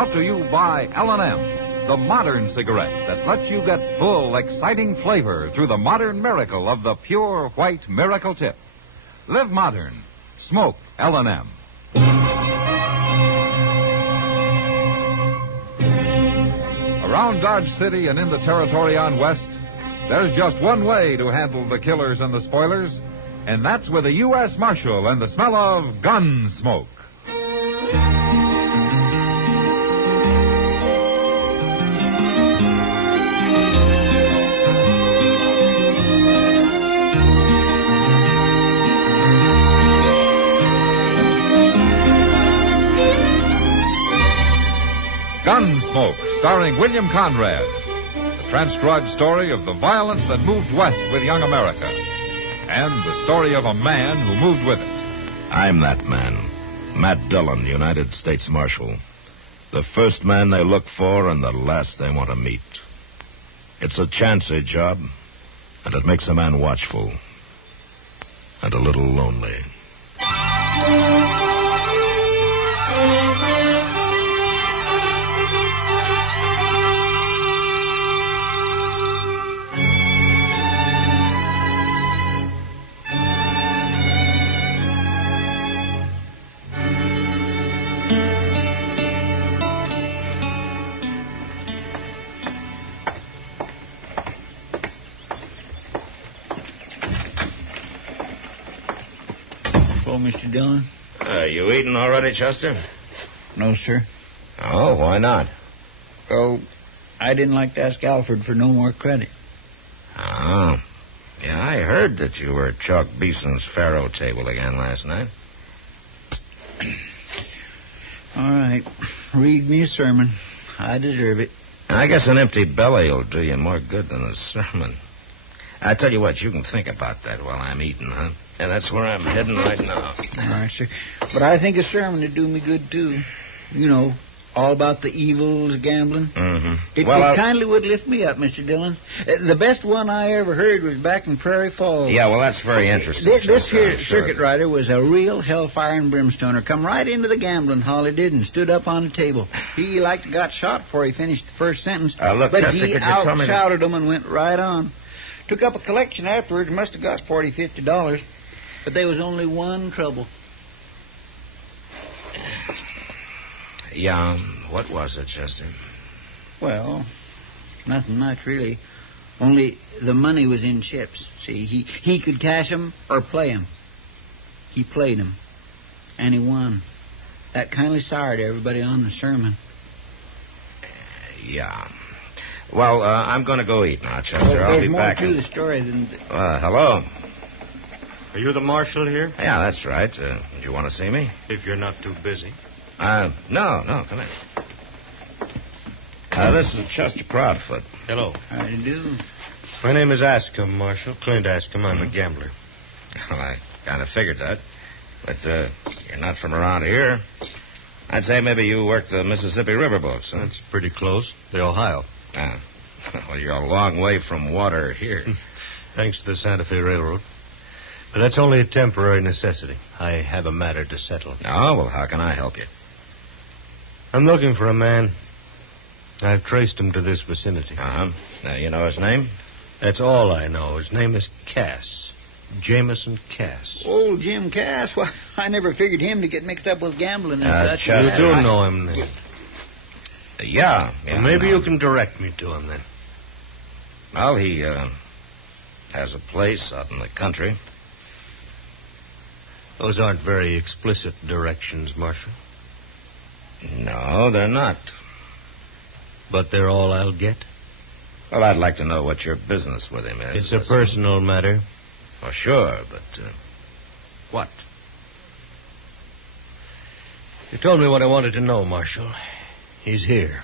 Brought to you by L&M, the modern cigarette that lets you get full, exciting flavor through the modern miracle of the pure white miracle tip. Live modern. Smoke L&M. Around Dodge City and in the territory on West, there's just one way to handle the killers and the spoilers, and that's with a U.S. Marshal and the smell of Gunsmoke. Gunsmoke, starring William Conrad. The transcribed story of the violence that moved west with young America. And the story of a man who moved with it. I'm that man. Matt Dillon, United States Marshal. The first man they look for and the last they want to meet. It's a chancy job, and it makes a man watchful. And a little lonely. Mr. Dillon? You eating already, Chester? No, sir. Oh, why not? Oh, I didn't like to ask Alfred for no more credit. Oh. Yeah, I heard that you were at Chalk Beeson's faro table again last night. All right. Read me a sermon. I deserve it. I guess an empty belly will do you more good than a sermon. I tell you what, you can think about that while I'm eating, huh? Yeah, that's where I'm heading right now. All right, sir. But I think a sermon would do me good, too. You know, all about the evils of gambling. Mm-hmm. It kindly would lift me up, Mr. Dillon. The best one I ever heard was back in Prairie Falls. Yeah, well, that's very interesting. This here circuit rider was a real hellfire and brimstoner. Come right into the gambling hall, he did, and stood up on the table. He got shot before he finished the first sentence. Look, but Chester, he could you tell me out-shouted them and went right on. Took up a collection afterwards, must have got $40, $50. But there was only one trouble. Yeah, what was it, Chester? Well, nothing much, really. Only the money was in chips. See, he could cash 'em or play 'em. He played 'em, and he won. That kindly soured everybody on the sermon. Yeah. Well, I'm going to go eat now, Chester. I'll be back. There's more to the story than... Hello. Are you the marshal here? Yeah, that's right. Did you want to see me? If you're not too busy. No, come in. This is Chester Proudfoot. Hello. How do you do? My name is Ascom, Marshal. Clint Ascom. I'm a gambler. Well, I kind of figured that. But you're not from around here. I'd say maybe you work the Mississippi River boats, huh? That's pretty close. The Ohio. Well, you're a long way from water here. Thanks to the Santa Fe Railroad. But that's only a temporary necessity. I have a matter to settle. Oh, well, how can I help you? I'm looking for a man. I've traced him to this vicinity. Uh-huh. Now, you know his name? That's all I know. His name is Cass. Jameson Cass. Old Jim Cass? Well, I never figured him to get mixed up with gambling. You do know him, then? Yeah. Well, maybe you can direct me to him, then. Well, he has a place out in the country. Those aren't very explicit directions, Marshal. No, they're not. But they're all I'll get? Well, I'd like to know what your business with him is. It's a personal matter. Well, sure, but what? You told me what I wanted to know, Marshal. He's here.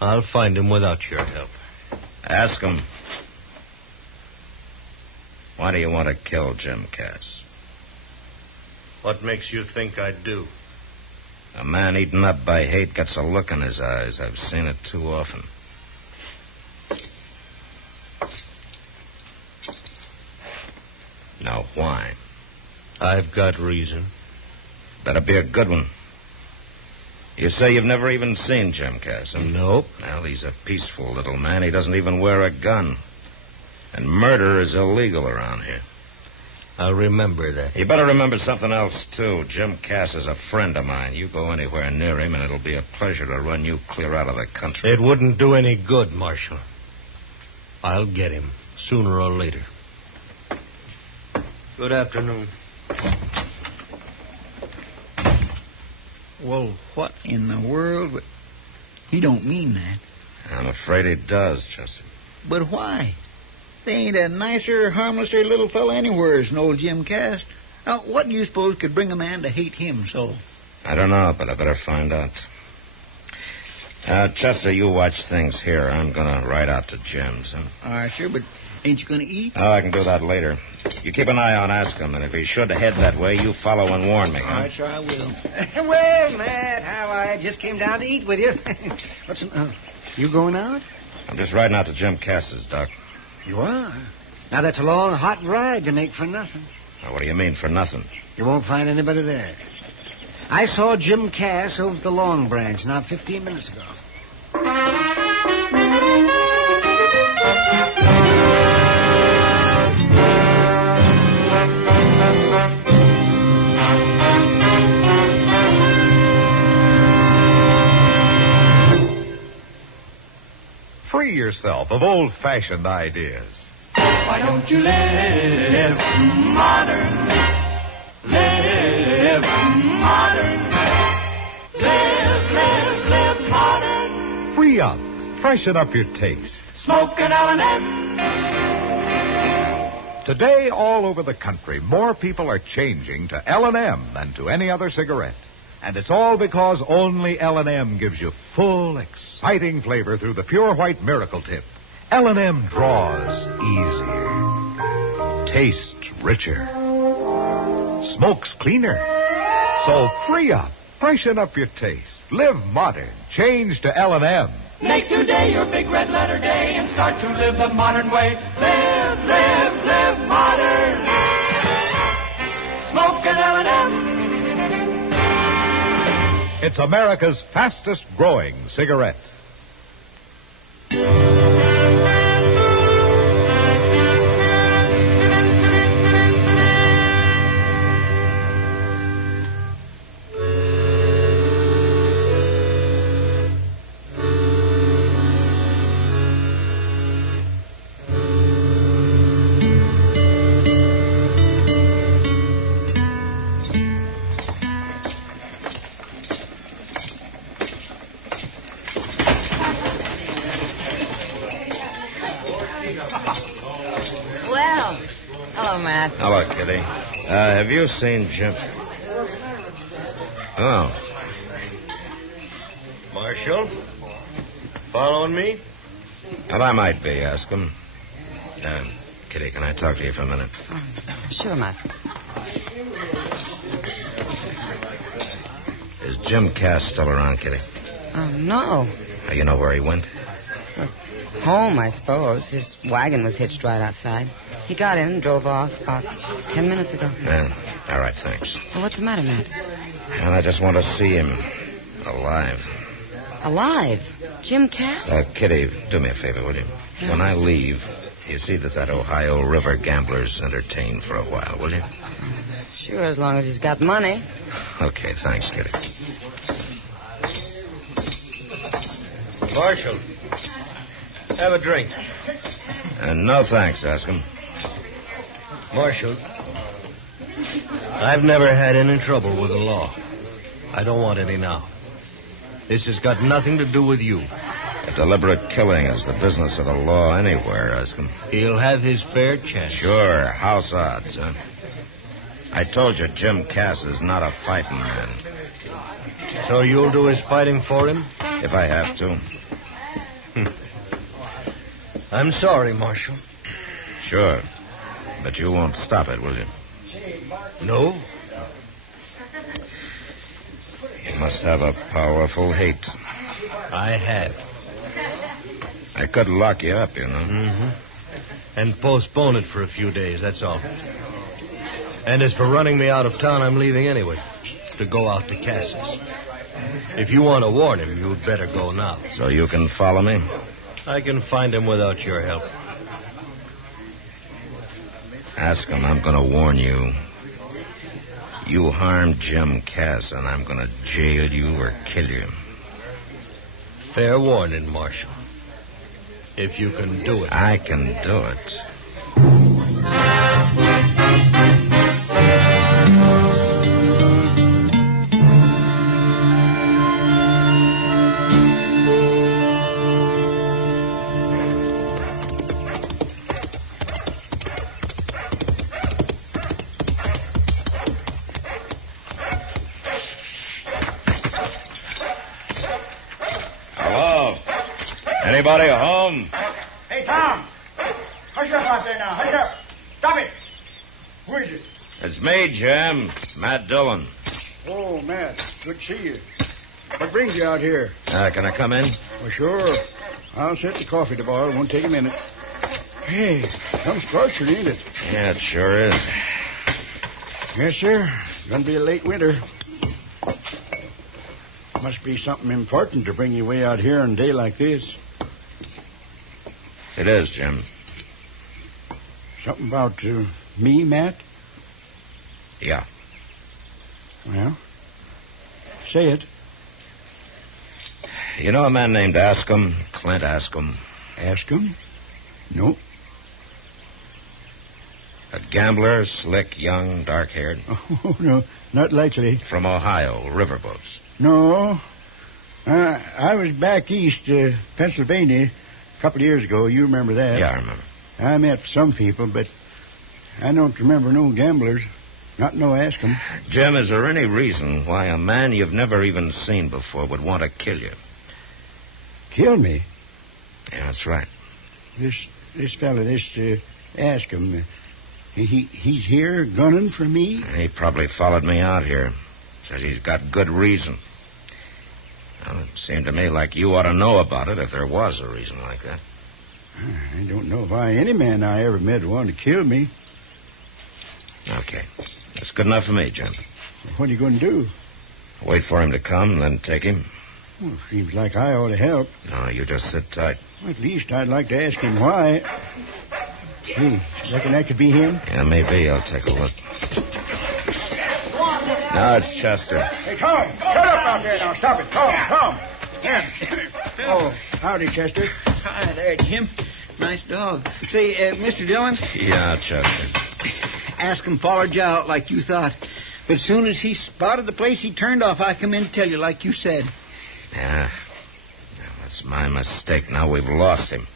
I'll find him without your help. Ask him. Why do you want to kill Jim Cass? What makes you think I'd do? A man eaten up by hate gets a look in his eyes. I've seen it too often. Now, why? I've got reason. Better be a good one. You say you've never even seen Jim Cass, huh? Nope. Well, he's a peaceful little man. He doesn't even wear a gun. And murder is illegal around here. I'll remember that. You better remember something else, too. Jim Cass is a friend of mine. You go anywhere near him, and it'll be a pleasure to run you clear out of the country. It wouldn't do any good, Marshal. I'll get him, sooner or later. Good afternoon. Well, what in the world? He don't mean that. I'm afraid he does, Chester. But why? There ain't a nicer, harmlesser little fella anywhere than old Jim Cass. Now, what do you suppose could bring a man to hate him so? I don't know, but I better find out. Chester, you watch things here. I'm going to ride out to Jim's, huh? All right, sure, but ain't you going to eat? Oh, I can do that later. You keep an eye on Ascom, and if he should head that way, you follow and warn me, huh? All right, sure, I will. Well, Matt, how I just came down to eat with you. What's... you going out? I'm just riding out to Jim Cass's, Doc. You are? Now, that's a long, hot ride to make for nothing. Now, what do you mean, for nothing? You won't find anybody there. I saw Jim Cass over at the Long Branch not 15 minutes ago. Free yourself of old-fashioned ideas. Why don't you live modern? Live modern. Live modern. Free up. Freshen up your taste. Smoke an L&M. Today, all over the country, more people are changing to L&M than to any other cigarette. And it's all because only L&M gives you full, exciting flavor through the pure white miracle tip. L&M draws easier, tastes richer, smokes cleaner. So free up, freshen up your taste, live modern, change to L&M. Make today your big red letter day and start to live the modern way. Live modern. Smoke an L&M. It's America's fastest growing cigarette. Hello, Kitty. Have you seen Jim? Oh. Marshal? Following me? Well, I might be, ask him. Kitty, can I talk to you for a minute? Sure, Matt. Is Jim Cass still around, Kitty? No. You know where he went? Home, I suppose. His wagon was hitched right outside. He got in and drove off about 10 minutes ago. All right, thanks. Well, what's the matter, Matt? And I just want to see him alive. Alive? Jim Cass? Kitty, do me a favor, will you? Yeah. When I leave, you see that Ohio River gambler's entertained for a while, will you? Sure, as long as he's got money. Okay, thanks, Kitty. Marshal, have a drink. No thanks, ask him. Marshal, I've never had any trouble with the law. I don't want any now. This has got nothing to do with you. A deliberate killing is the business of the law anywhere, ask him. He'll have his fair chance. Sure, house odds, huh? I told you Jim Cass is not a fighting man. So you'll do his fighting for him? If I have to. I'm sorry, Marshal. Sure. But you won't stop it, will you? No. You must have a powerful hate. I have. I could lock you up, you know. Mm-hmm. And postpone it for a few days, that's all. And as for running me out of town, I'm leaving anyway. To go out to Cass's. If you want to warn him, you'd better go now. So you can follow me? I can find him without your help. Ask him I'm going to warn you. You harmed Jim Cass, and I'm going to jail you or kill you. Fair warning, Marshal. If you can do it. I can do it. Anybody home? Hey, Tom! Hush up out there now. Hush up. Stop it. Who is it? It's me, Jim. Matt Dillon. Oh, Matt. Good to see you. What brings you out here? Can I come in? Well, sure. I'll set the coffee to boil. It won't take a minute. Hey, some scorcher, ain't it? Yeah, it sure is. Yes, sir. Gonna be a late winter. Must be something important to bring you way out here on a day like this. It is, Jim. Something about me, Matt? Yeah. Well, say it. You know a man named Ascom? Clint Ascom? Ascom? No. A gambler, slick, young, dark-haired? Oh, no, not likely. From Ohio, riverboats. No. I was back east, Pennsylvania, a couple of years ago. You remember that? Yeah, I remember. I met some people, but I don't remember no gamblers. Not no Ascom. Jim, is there any reason why a man you've never even seen before would want to kill you? Kill me? Yeah, that's right. This fella, Ascom, he's here gunning for me? He probably followed me out here. Says he's got good reason. Well, it seemed to me like you ought to know about it if there was a reason like that. I don't know why any man I ever met wanted to kill me. Okay. That's good enough for me, Jim. What are you going to do? Wait for him to come, then take him. Well, seems like I ought to help. No, you just sit tight. Well, at least I'd like to ask him why. Gee, reckon that could be him? Yeah, maybe. I'll take a look. No, it's Chester. Hey, Tom, shut up out there now. Stop it. Tom. Yeah. Oh, howdy, Chester. Hi there, Jim. Nice dog. Say, Mr. Dillon? Yeah, Chester. Ascom followed you out like you thought. But as soon as he spotted the place, he turned off. I come in to tell you like you said. Yeah. That's my mistake. Now we've lost him.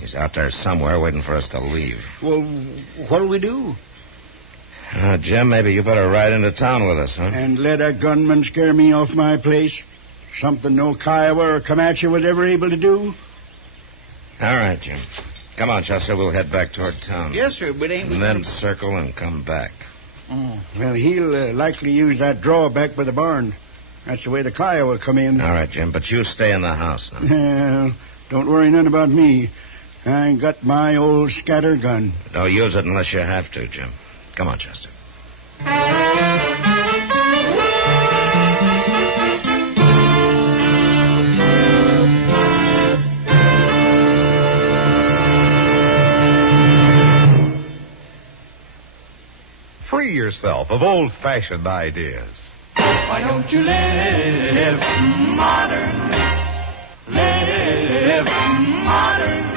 He's out there somewhere waiting for us to leave. Well, what'll we do? Jim, maybe you better ride into town with us, huh? And let a gunman scare me off my place? Something no Kiowa or Comanche was ever able to do? All right, Jim. Come on, Chester. We'll head back toward town. Yes, sir, but ain't we... And then circle and come back. Oh, well, he'll likely use that drawback by the barn. That's the way the Kiowa come in. All right, Jim, but you stay in the house now. Well, don't worry none about me. I got my old scatter gun. Don't use it unless you have to, Jim. Come on, Chester. Free yourself of old-fashioned ideas. Why don't you live modern? Live modern.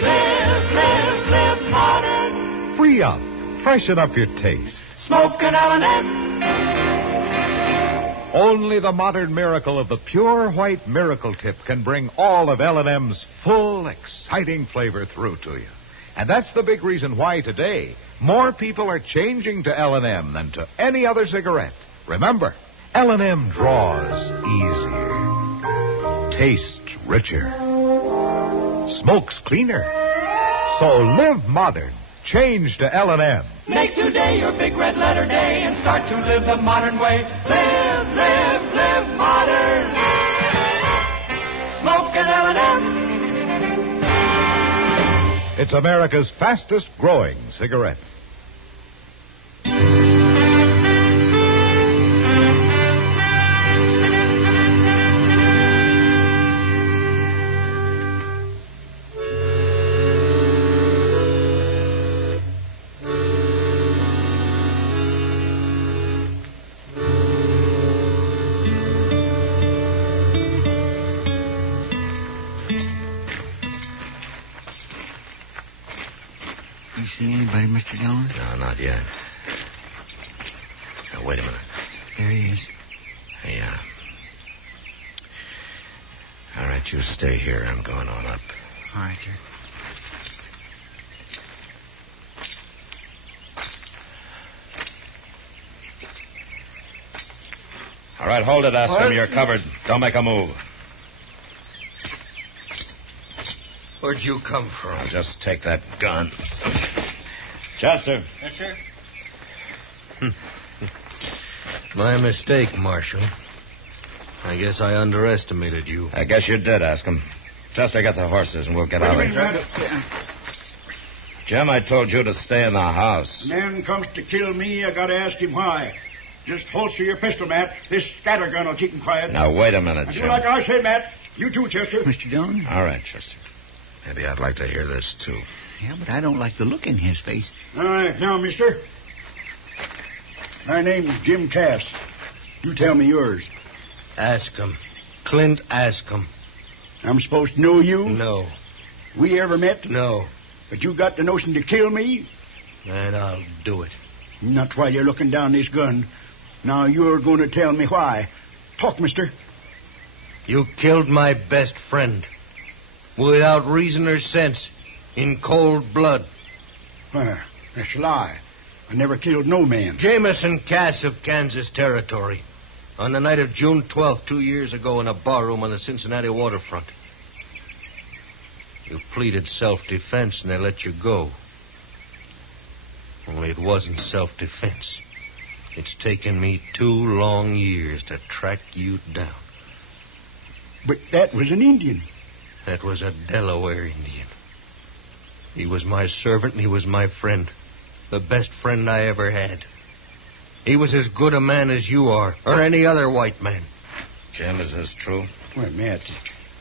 Live modern. Free up. Freshen up your taste. Smoke an L&M. Only the modern miracle of the pure white miracle tip can bring all of L&M's full, exciting flavor through to you. And that's the big reason why today more people are changing to L&M than to any other cigarette. Remember, L&M draws easier, tastes richer, smokes cleaner. So live modern. Change to L&M. Make today your big red letter day and start to live the modern way. Live modern. Smoke an L&M. It's America's fastest growing cigarette. see anybody, Mr. Dillon? No, not yet. Now, wait a minute. There he is. Yeah. All right, you stay here. I'm going on up. All right, sir. All right, hold it, Askham. You're covered. Don't make a move. Where'd you come from? Now, just take that gun. Chester. Yes, sir. My mistake, Marshal. I guess I underestimated you. I guess you did, Askham. Chester, get the horses and we'll get out of here. Jim, I told you to stay in the house. Man comes to kill me, I gotta ask him why. Just holster your pistol, Matt. This scattergun will keep him quiet. Now, wait a minute, I do Jim. like I say, Matt. You too, Chester. Mr. Dillon? All right, Chester. Maybe I'd like to hear this, too. Yeah, but I don't like the look in his face. All right, now, mister. My name's Jim Cass. You tell me yours. Askham. Clint Askham. I'm supposed to know you? No. We ever met? No. But you got the notion to kill me? And I'll do it. Not while you're looking down this gun. Now you're going to tell me why. Talk, mister. You killed my best friend. Without reason or sense. In cold blood. Well, that's a lie. I never killed no man. Jameson Cass of Kansas Territory. On the night of June 12th, 2 years ago, in a barroom on the Cincinnati waterfront. You pleaded self-defense and they let you go. Only it wasn't self-defense. It's taken me 2 long years to track you down. But that was an Indian. That was a Delaware Indian. He was my servant and he was my friend. The best friend I ever had. He was as good a man as you are, or any other white man. Jim, is this true? Well, Matt,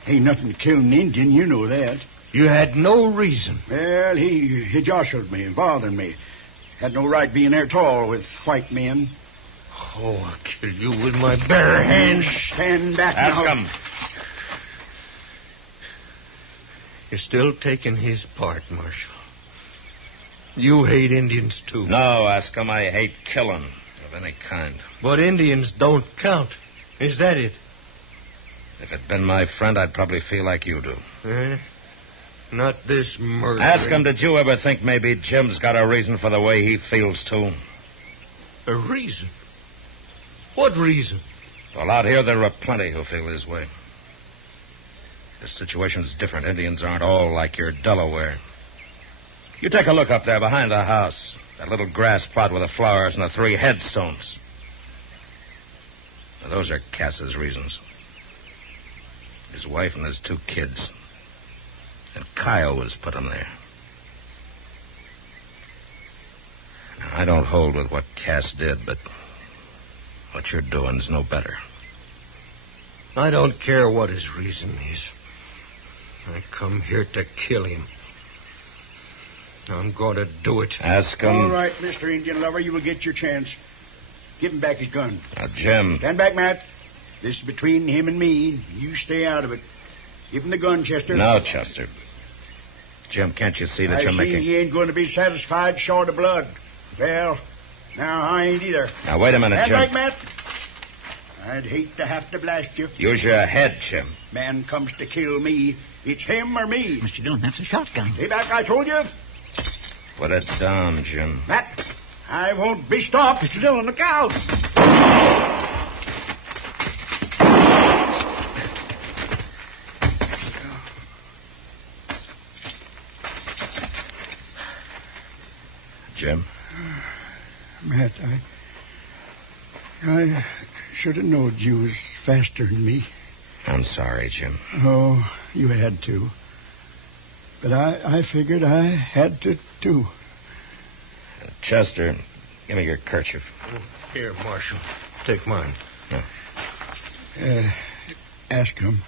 ain't nothing to kill an Indian, you know that. You had no reason. Well, he jostled me and bothered me. Had no right being there at all with white men. Oh, I'll kill you with my bare hands. Stand back Ask now. him. You're still taking his part, Marshal. You hate Indians, too. No, ask him. I hate killing of any kind. But Indians don't count. Is that it? If it'd been my friend, I'd probably feel like you do. Not this murder. Ask him, did you ever think maybe Jim's got a reason for the way he feels, too? A reason? What reason? Well, out here there are plenty who feel his way. The situation's different. Indians aren't all like your Delaware. You take a look up there behind the house. That little grass plot with the flowers and the 3 headstones. Now, those are Cass's reasons. His wife and his 2 kids. And Kyle was put him there. Now, I don't hold with what Cass did, but what you're doing's no better. I don't care what his reason is. I come here to kill him. I'm going to do it. Ask him. All right, Mr. Indian lover, you will get your chance. Give him back his gun. Now, Jim. Stand back, Matt. This is between him and me. You stay out of it. Give him the gun, Chester. No, Chester. Jim, can't you see that you're making... he ain't going to be satisfied short of blood. Well, now I ain't either. Now, wait a minute, Stand Jim. back, Matt. I'd hate to have to blast you. Use your head, Jim. Man comes to kill me. It's him or me. Mr. Dillon, that's a shotgun. Stay back, I told you. Put it down, Jim. Matt, I won't be stopped. Mr. Dillon, look out. Jim? Matt, I should have known you was faster than me. I'm sorry, Jim. Oh, you had to. But I figured I had to, too. Chester, give me your kerchief. Here, Marshal. Take mine. No. Ask him.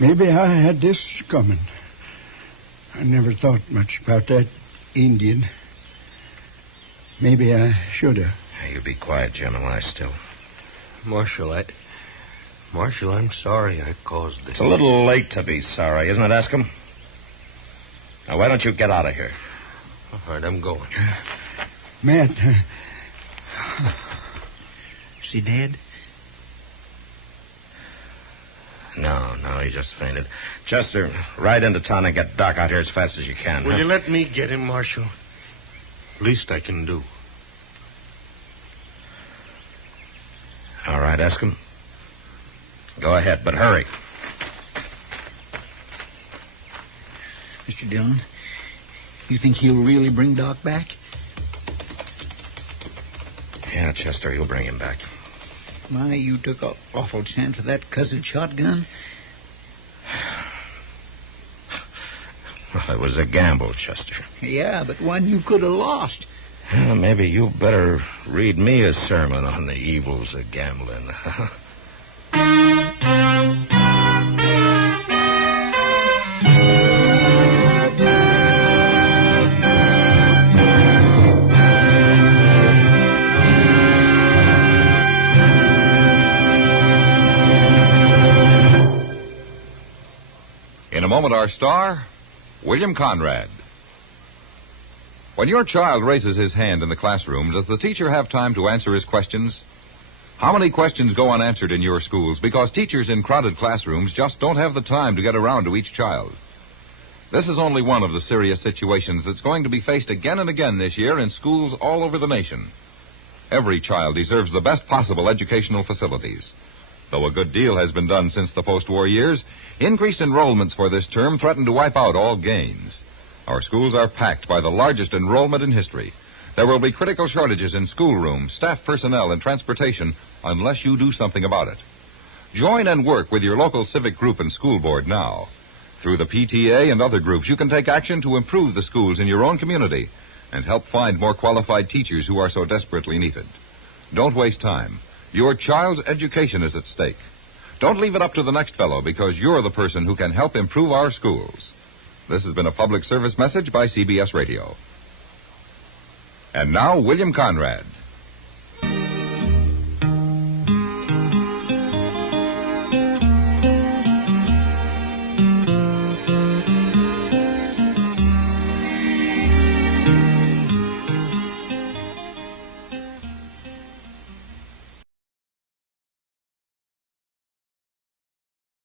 Maybe I had this coming. I never thought much about that Indian. Maybe I should have. Hey, you be quiet, Jim, and lie still. Marshal, I'm sorry I caused this. It's a little late to be sorry, isn't it, Askham? Now, why don't you get out of here? All right, I'm going. Matt. Is he dead? No, he just fainted. Chester, ride into town and get Doc out here as fast as you can. Will you let me get him, Marshal? Least I can do. All right, ask him. Go ahead, but hurry. Mr. Dillon, you think he'll really bring Doc back? Yeah, Chester, he'll bring him back. My, you took an awful chance with that cussed shotgun. Well, it was a gamble, Chester. Yeah, but one you could have lost. Well, maybe you better read me a sermon on the evils of gambling. In a moment, our star, William Conrad. When your child raises his hand in the classroom, does the teacher have time to answer his questions? How many questions go unanswered in your schools because teachers in crowded classrooms just don't have the time to get around to each child? This is only one of the serious situations that's going to be faced again and again this year in schools all over the nation. Every child deserves the best possible educational facilities. Though a good deal has been done since the post-war years, increased enrollments for this term threaten to wipe out all gains. Our schools are packed by the largest enrollment in history. There will be critical shortages in schoolrooms, staff personnel, and transportation unless you do something about it. Join and work with your local civic group and school board now. Through the PTA and other groups, you can take action to improve the schools in your own community and help find more qualified teachers who are so desperately needed. Don't waste time. Your child's education is at stake. Don't leave it up to the next fellow because you're the person who can help improve our schools. This has been a public service message by CBS Radio. And now, William Conrad.